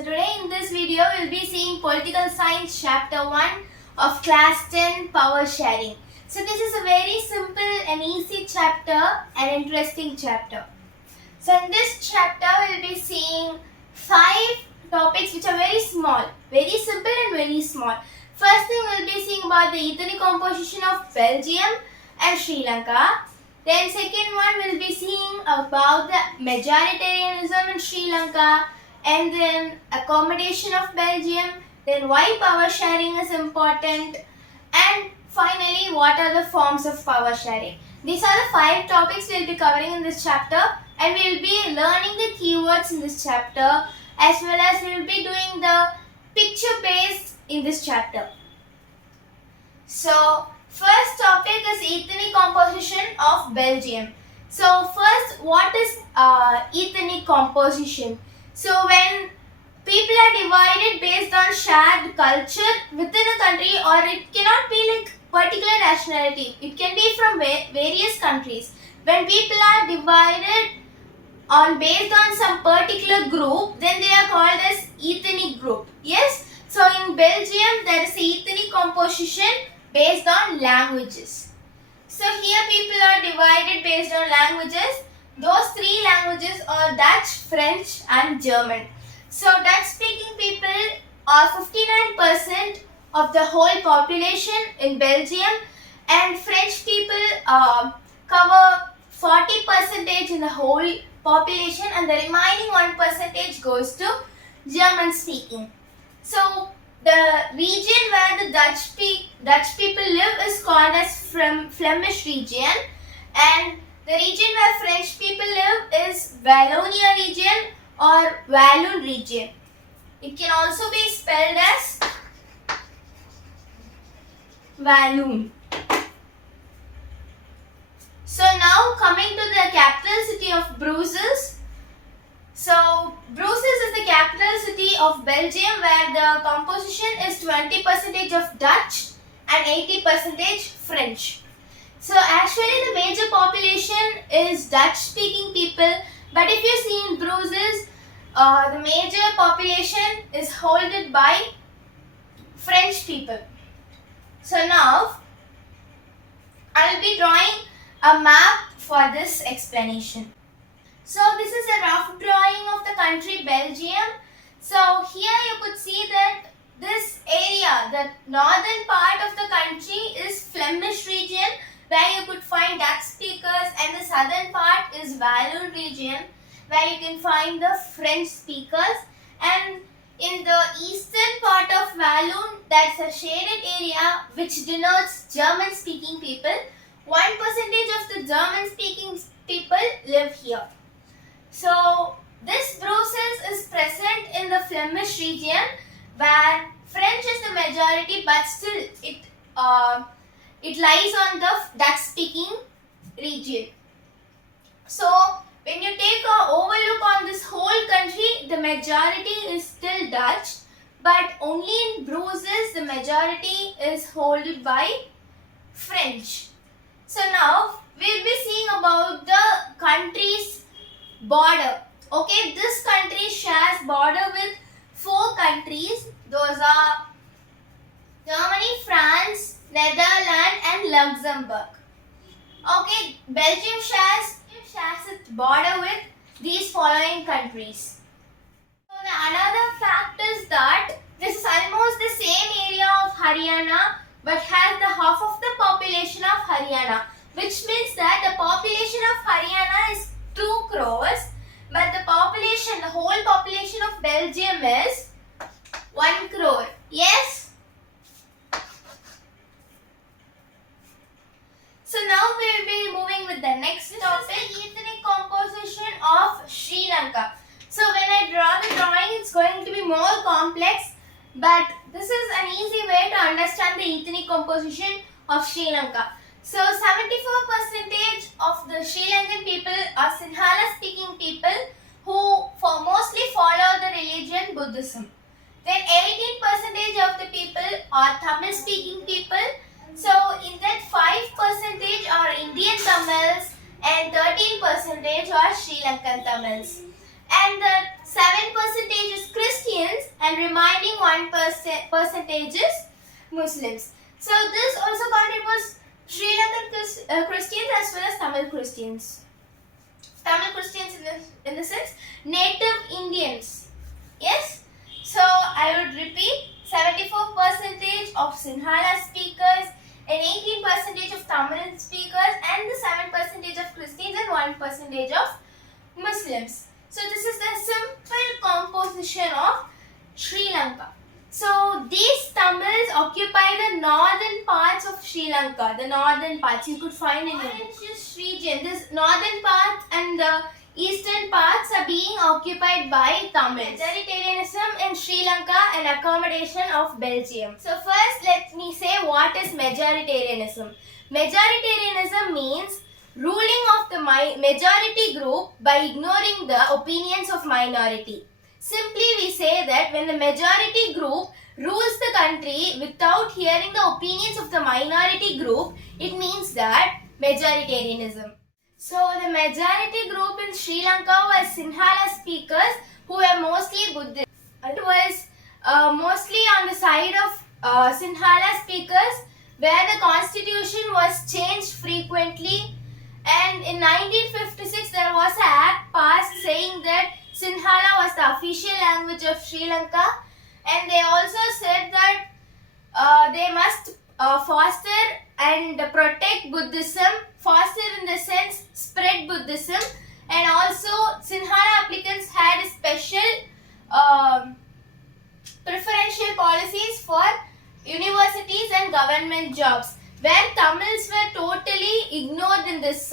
So today in this video we will be seeing Political Science Chapter 1 of Class 10 Power Sharing. So this is a very simple and easy chapter and interesting chapter. So in this chapter we will be seeing 5 topics which are very small, very simple and very small. First thing we will be seeing about the ethnic composition of Belgium and Sri Lanka. Then second one we will be seeing about the majoritarianism in Sri Lanka, and then accommodation of Belgium, then why power sharing is important, and finally what are the forms of power sharing. These are the 5 topics we will be covering in this chapter, and we will be learning the keywords in this chapter, as well as we will be doing the picture based in this chapter. So first topic is ethnic composition of Belgium. So first, what is ethnic composition? So when people are divided based on shared culture within a country, or it cannot be like particular nationality, it can be from various countries. When people are divided based on some particular group, then they are called as ethnic group. Yes. So in Belgium there is ethnic composition based on languages. So here people are divided based on languages. Those 3 languages are Dutch, French and German. So Dutch speaking people are 59% of the whole population in Belgium, and French people cover 40% in the whole population, and the remaining 1% goes to German speaking. So the region where the Dutch people live is called as Flemish region, and the region where French people live is Wallonia region or Walloon region. It can also be spelled as Walloon. So now coming to the capital city of Brussels. So Brussels is the capital city of Belgium, where the composition is 20% of Dutch and 80% French. So actually the major population is Dutch speaking people, but if you see in Brussels, the major population is held by French people. So now I will be drawing a map for this explanation. So this is a rough drawing of the country Belgium. So here you could see that this area, the northern part of the country is Flemish region, where you could find Dutch speakers, and the southern part is Walloon region, where you can find the French speakers, and in the eastern part of Walloon, that's a shaded area which denotes German speaking people. 1% of the German speaking people live here. So this Brussels is present in the Flemish region, where French is the majority, but still it lies on the Dutch speaking region. So when you take an overlook on this whole country, the majority is still Dutch, but only in Brussels the majority is held by French. So now we will be seeing about the country's border. Okay, this country shares border with 4 countries. Those are Germany, France, Netherlands and Luxembourg. Okay, Belgium shares its border with these following countries. So another fact is that this is almost the same area of Haryana, but has the half of the population of Haryana, which means that the population of Haryana is 2 crores, but the whole population of Belgium is 1 crore. Yes? So now we will be moving with the next topic, ethnic composition of Sri Lanka. So when I draw the drawing, it's going to be more complex, but this is an easy way to understand the ethnic composition of Sri Lanka. So 74% of the Sri Lankan people are Sinhala speaking people who mostly follow the religion Buddhism. Then 18% of the people are Tamil speaking people. So in that 5% are Indian Tamils and 13% are Sri Lankan Tamils. and the 7% is Christians, and remaining 1% is Muslims. So this also contributes Sri Lankan Christians as well as Tamil Christians. Tamil Christians in the sense native Indians. Yes. So I would repeat: 74% of Sinhala speakers, and 18% of Tamil speakers, and the 7% of Christians, and 1% of Muslims. So this is the simple composition of Sri Lanka. So these Tamils occupy the northern parts of Sri Lanka. The northern parts you could find in this region. This northern parts and the eastern parts are being occupied by Tamils. Majoritarianism in Sri Lanka and accommodation of Belgium. So first let me say what is majoritarianism. Majoritarianism means ruling of the majority group by ignoring the opinions of minority. Simply we say that when the majority group rules the country without hearing the opinions of the minority group, it means that majoritarianism. So the majority group in Sri Lanka was Sinhala speakers who were mostly Buddhist. It was mostly on the side of Sinhala speakers, where the constitution was changed frequently, and in 1956 there was an act passed saying that Sinhala was the official language of Sri Lanka, and they also said that they must foster and protect Buddhism, foster in the sense spread Buddhism, and also Sinhala applicants had special preferential policies for universities and government jobs, where Tamils were totally ignored in this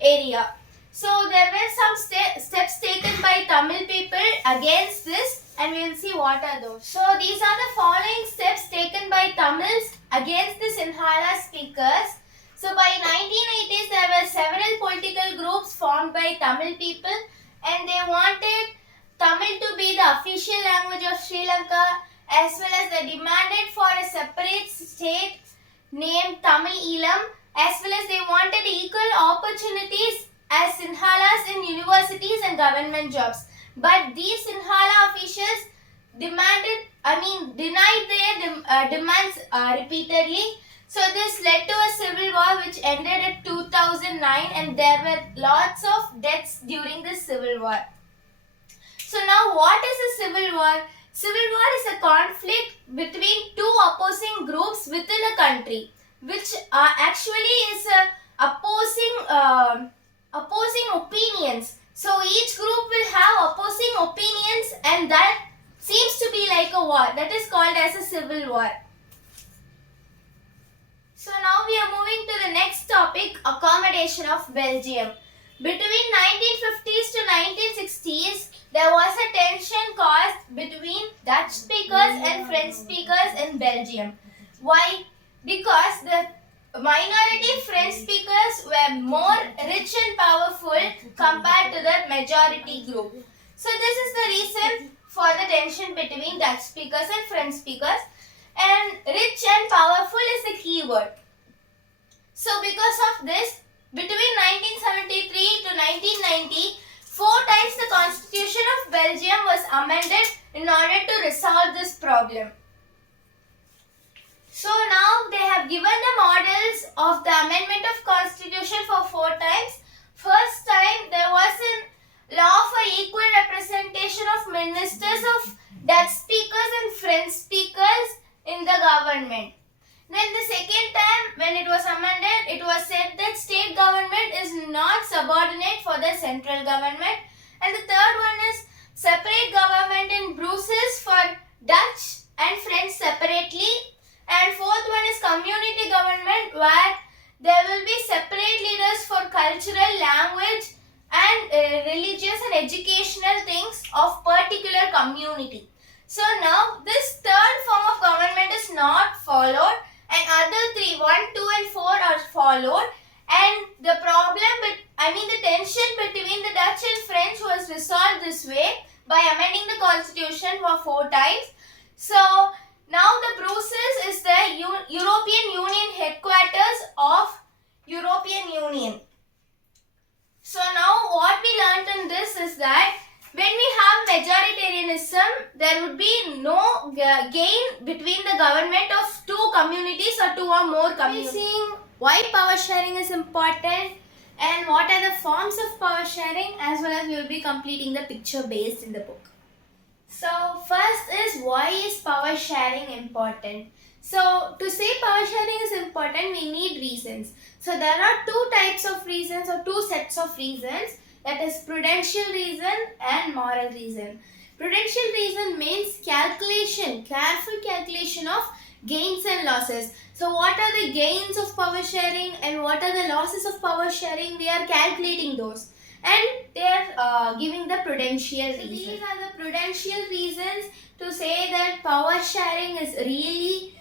area. So there were some steps taken by Tamil people against this, and we will see what are those. So these are the following steps taken by Tamils against the Sinhala speakers. So by 1980s there were several political groups formed by Tamil people, and they wanted Tamil to be the official language of Sri Lanka, as well as they demanded for a separate state named Tamil Eelam, as well as they wanted equal opportunities as Sinhalas in universities and government jobs. But these Sinhala officials denied their demands repeatedly. So this led to a civil war which ended in 2009, and there were lots of deaths during this civil war. So now what is a civil war? Civil war is a conflict between two opposing groups within a country, which actually is opposing opinions. So each group will have opposing opinions, and that seems to be like a war. That is called as a civil war. So now we are moving to the next topic, accommodation of Belgium. Between 1950s to 1960s, there was a tension caused between Dutch speakers and French speakers in Belgium. Why? Because the minority French speakers were more rich and powerful compared to the majority group. So this is the reason for the tension between Dutch speakers and French speakers, and rich and powerful is the key word. So because of this, between 1973 to 1990, 4 times the constitution of Belgium was amended in order to resolve this problem. So now they have given the models of the amendment of constitution for 4 times. First time there was a law for equal representation of ministers of Dutch speakers and French speakers in the government. Then the second time when it was amended, it was said that state government is not subordinate for the central government. And the third one is separate government in Brussels for Dutch and French separately. And fourth one is community government, where there will be separate leaders for cultural, language and religious and educational things of particular community. So now this third form of government is not followed, and other 3, 1, 2 and 4 are followed, and the the tension between the Dutch and French was resolved this way by amending the constitution for 4 times. So now the Brussels is the European Union headquarters of European Union. So now what we learnt in this is that When we have majoritarianism, there would be no gain between the government of two communities or two or more communities. We're seeing why power sharing is important and what are the forms of power sharing, as well as we will be completing the picture based in the book. So first is, why is power sharing important? So to say power sharing is important, we need reasons. So there are two types of reasons or two sets of reasons, that is prudential reason and moral reason. Prudential reason means calculation, careful calculation of gains and losses. So what are the gains of power sharing and what are the losses of power sharing? We are calculating those, and they are giving the prudential reasons. These are the prudential reasons to say that power sharing is really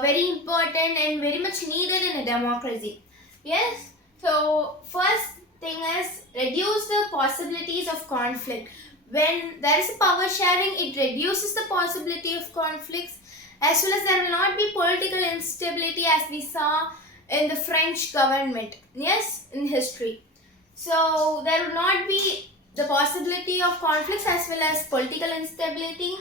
very important and very much needed in a democracy. Yes, so first thing is reduce the possibilities of conflict. When there is a power sharing, it reduces the possibility of conflicts, as well as there will not be political instability as we saw in the French government, yes, in history. So there would not be the possibility of conflicts as well as political instability,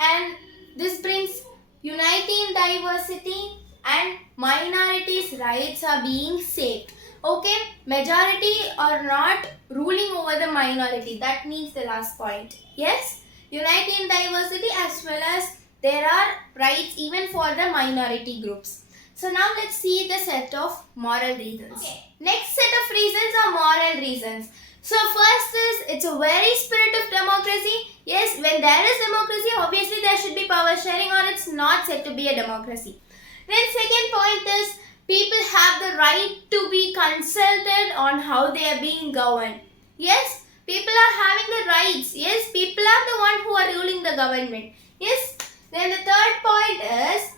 and this brings unity in diversity and minorities' rights are being saved. Okay, majority are not ruling over the minority. That means the last point. Yes, unity in diversity as well as there are rights even for the minority groups. So now let's see the set of moral reasons. Okay. Next set of reasons are moral reasons. So first is, it's a very spirit of democracy. Yes, when there is democracy, obviously there should be power sharing or it's not said to be a democracy. Then second point is, people have the right to be consulted on how they are being governed. Yes, people are having the rights. Yes, people are the one who are ruling the government. Yes, then the third point is,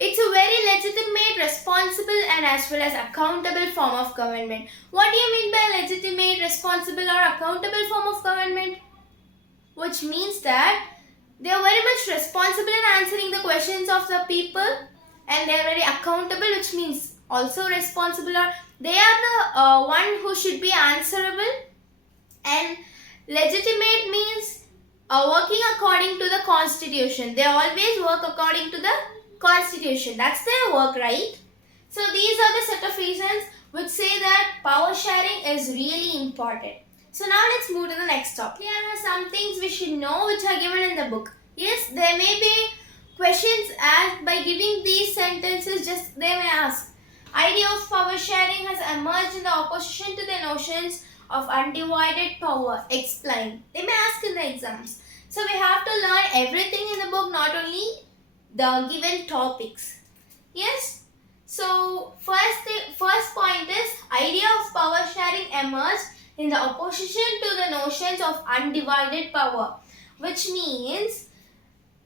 it's a very legitimate, responsible and as well as accountable form of government. What do you mean by legitimate, responsible or accountable form of government? Which means that they are very much responsible in answering the questions of the people, and they are very accountable, which means also responsible, or they are the one who should be answerable. And legitimate means working according to the constitution. They always work according to the constitution. That's their work, right? So these are the set of reasons which say that power sharing is really important. So now let's move to the next topic. Here are some things we should know which are given in the book. Yes, there may be questions asked by giving these sentences, just they may ask. Idea of power sharing has emerged in the opposition to the notions of undivided power. Explain. They may ask in the exams. So we have to learn everything in the book, not only the given topics. Yes. So first point is, idea of power sharing emerged in the opposition to the notions of undivided power, which means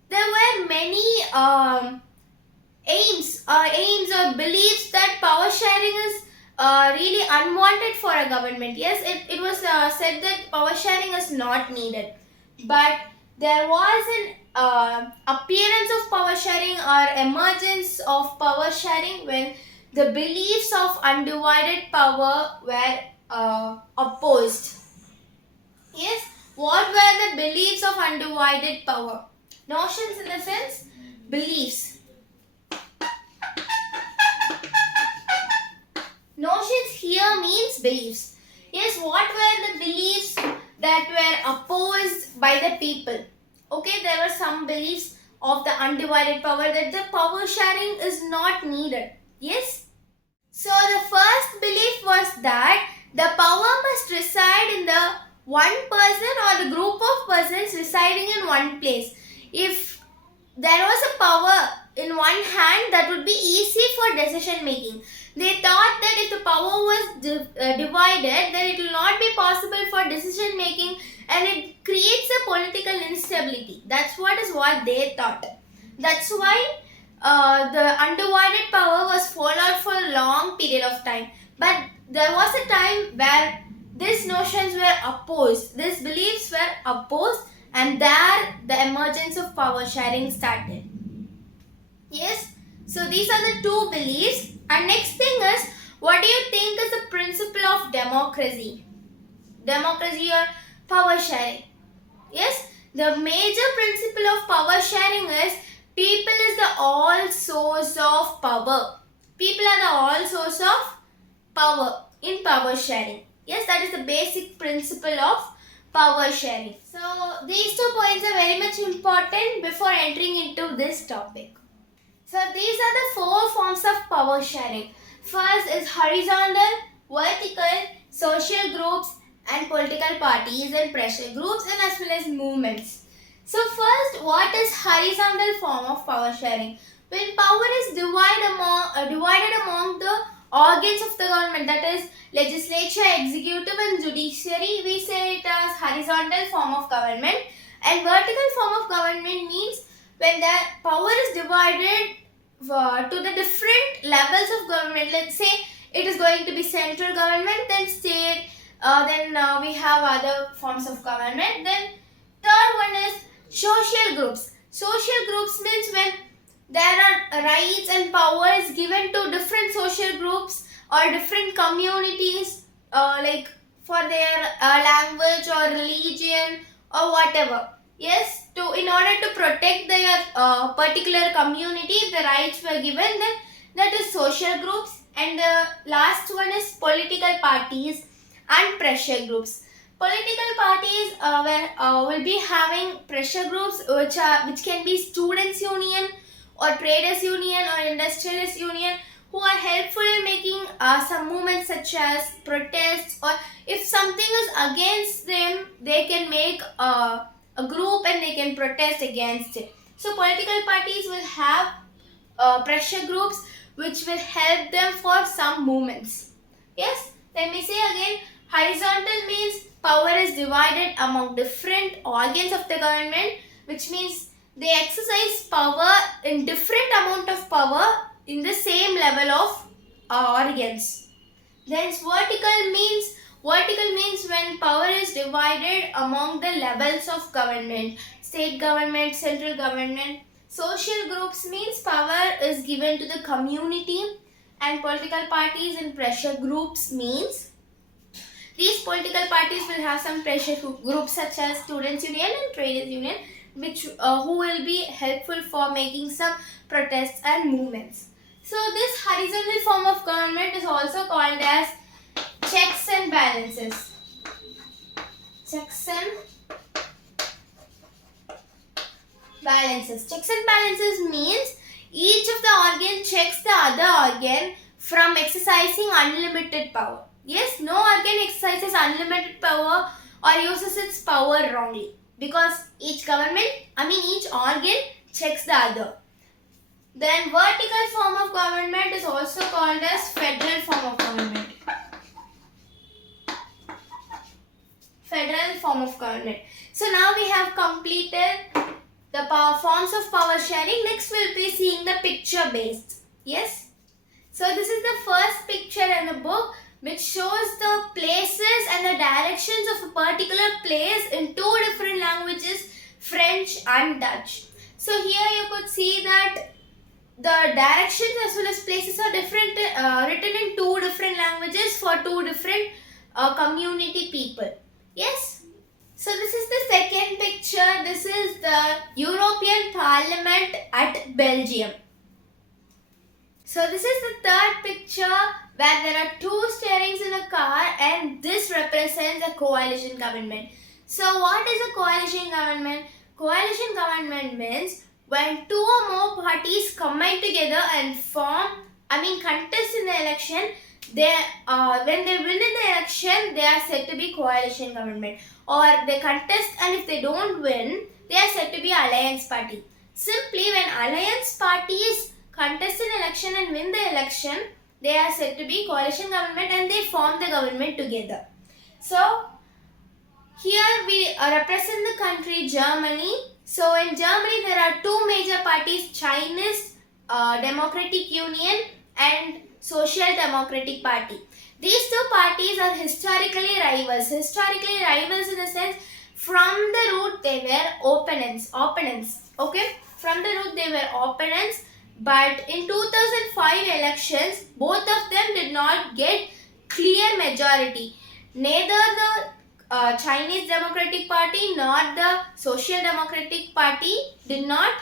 there were many aims or beliefs that power sharing is really unwanted for a government. Yes, it was said that power sharing is not needed, but there was an appearance of power sharing or emergence of power sharing when the beliefs of undivided power were opposed. Yes, what were the beliefs of undivided power? Notions in the sense, beliefs. Notions here means beliefs. Yes, what were the beliefs that were opposed by the people? Okay, there were some beliefs of the undivided power, that the power sharing is not needed. Yes. So the first belief was that the power must reside in the one person or the group of persons residing in one place. If there was a power in one hand, that would be easy for decision making. They thought that if the power was divided, then it will not be possible for decision making and it creates a political instability. That's what they thought. That's why the undivided power was followed for a long period of time. But there was a time where these notions were opposed, these beliefs were opposed, and there the emergence of power sharing started. Yes, so these are the two beliefs. And next thing is, what do you think is the principle of democracy? Democracy or power sharing? Yes, the major principle of power sharing is people is the all source of power. People are the all source of power in power sharing. Yes, that is the basic principle of power sharing. So these 2 points are very much important before entering into this topic. So these are the 4 forms of power sharing. First is horizontal, vertical, social groups and political parties and pressure groups and as well as movements. So first, what is horizontal form of power sharing? When power is divided among the organs of the government, that is legislature, executive and judiciary, we say it as horizontal form of government. And vertical form of government means when the power is divided to the different levels of government. Let's say it is going to be central government, then state, then we have other forms of government. Then third one is social groups. Social groups means when there are rights and powers given to different social groups or different communities, like for their language or religion or whatever. Yes, to in order to protect their particular community, if the rights were given, then that is social groups. And the last one is political parties and pressure groups. Political parties will be having pressure groups which can be students union or traders union or industrialist union, who are helpful in making some movements such as protests, or if something is against them, they can make a group and they can protest against it. So political parties will have pressure groups which will help them for some movements. Yes, let me say again, horizontal means power is divided among different organs of the government, which means they exercise power in different amount of power in the same level of organs. Then vertical means when power is divided among the levels of government, state government, central government. Social groups means power is given to the community, and political parties and pressure groups means these political parties will have some pressure groups such as students union and traders union, which who will be helpful for making some protests and movements. So this horizontal form of government is also called as checks and balances. Checks and balances. Checks and balances means each of the organ checks the other organ from exercising unlimited power. Yes, no organ exercises unlimited power or uses its power wrongly, because each organ checks the other. Then vertical form of government is also called as federal form of government. Federal form of government. So now we have completed the forms of power sharing. Next we'll be seeing the picture based. Yes. So this is the first picture in the book, which shows the places and the directions of a particular place in 2 different languages, French and Dutch. So here you could see that the directions as well as places are different, written in 2 different languages for 2 different community people. Yes. So this is the second picture. This is the European Parliament at Belgium. So this is the third picture, where there are 2 steerings in a car, and this represents a coalition government. So what is a coalition government? Coalition government means when 2 or more parties combine together and contest in the election. When they win in the election, they are said to be coalition government. Or they contest, and if they don't win, they are said to be alliance party. Simply, when alliance parties contest an election and win the election, they are said to be coalition government, and they form the government together. So here we represent the country Germany. So in Germany there are 2 major parties, Chinese Democratic Union and Social Democratic Party. These 2 parties are historically rivals. Historically rivals in the sense, from the root they were opponents. Okay, from the root they were opponents. But in 2005 elections, both of them did not get clear majority. Neither the Chinese Democratic Party nor the Social Democratic Party did not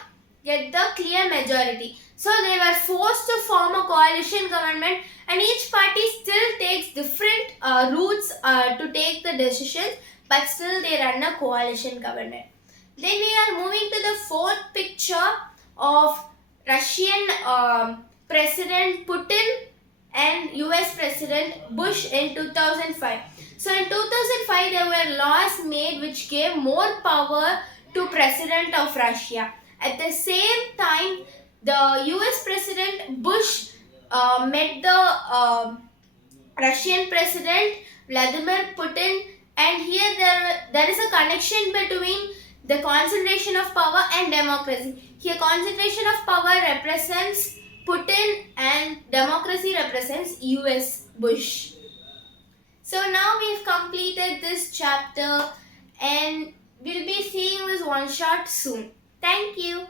get the clear majority. So they were forced to form a coalition government, and each party still takes different routes to take the decisions, but still they run a coalition government. Then we are moving to the fourth picture of Russian President Putin and US President Bush in 2005. So in 2005 there were laws made which gave more power to President of Russia. At the same time, the US President Bush met the Russian President Vladimir Putin, and here there is a connection between the concentration of power and democracy. Here concentration of power represents Putin and democracy represents US Bush. So now we've completed this chapter and we'll be seeing this one shot soon. Thank you.